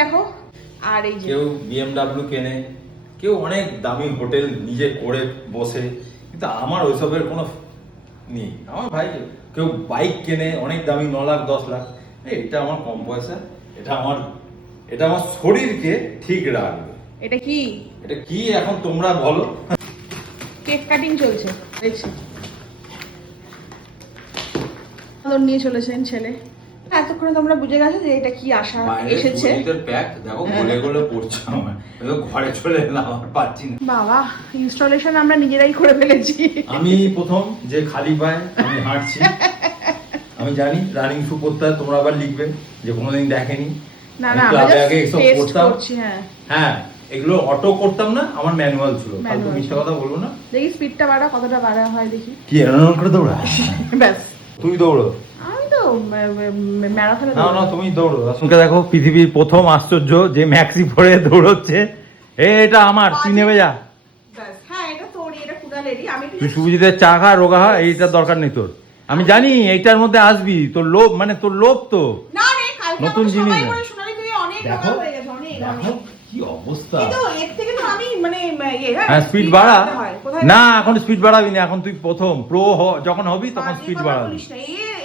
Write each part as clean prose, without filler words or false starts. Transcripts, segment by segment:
দেখো। আর এই যে কেউ BMW কেনে, কেউ অনেক দামি হোটেল নিজে করে বসে, কিন্তু আমার ওইসবের কোনো নেই। আমার ভাই কেউ বাইক কেনে অনেক দামি 9 লাখ 10 লাখ, এটা আমার কম পয়সা। এটা আমার শরীরকে ঠিক রাখবে। এটা কি? এটা কি এখন তোমরা বলো। কেক কাটিং চলছে দেখছি, নিয়ে চলেছেন ছেলে। এতক্ষণে তোমরা বুঝে গেছো যে এটা কি আশা এসেছে। প্যাক দেখো গলে গলে পড়ছে আমার, ঘরে চলে এলাম, আমার পাচ্ছি না। বাবা, ইনস্টলেশন আমরা নিজেরাই করে ফেলেছি। আমি প্রথম যে খালি পায়ে আমি হাঁটছি। আমি জানি রানিং শু করতে হয়, তোমরা আবার লিখবে যে কোনোদিন দেখেনি। না না, আমরা আগে এসব টেস্ট করতাম। করছি। হ্যাঁ হ্যাঁ, এগুলো অটো করতাম না, আমার ম্যানুয়াল ছিল। ফালতু মিথ্যা কথা বলবো না। দেখি স্পিডটা বাড়া, কতটা বাড়া হয় দেখি। কি এরকম করে দৌড়া? ব্যাস, তুই দৌড়ো। আমি তো ম্যারাথনে না না, তুমি দৌড়ো। তুমি দেখো পৃথিবীর প্রথম আশ্চর্য যে ম্যাক্সি পরে দৌড়চ্ছে। এটা আমার, তুই নেমে যা। ব্যাস, হ্যাঁ এটা তোরই, এটা কুদালেরই। আমি তুই শুভজিতের চা খা, রোগা হয়, এইটার দরকার নেই তোর। আমি জানি এইটার মধ্যে আসবি, তোর লোভ, মানে তোর লোভ তো না রে, কালকে নতুন আমাকে জিনিস সবাই না। বলে সোনালি তুই অনেক দেখো, রোগা হয়ে গেছে, অনেক দেখো অনেক। কি অবস্থা। কিন্তু এর থেকে তো আমি মানে হ্যাঁ স্পিড বাড়া। বাড়াতে হয়। কোথায় না এখন স্পিড বাড়াবি না, এখন তুই প্রথম প্রো যখন হবি তখন বাজে স্পিড কথা বাড়াবি। বলিস না।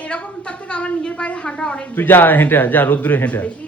এরকম তার থেকে আমার নিজের পায়ে হাঁটা অনেক। তুই যা হেঁটে আয়, যা রোদ্দুরে হেঁটে আয়। দেখি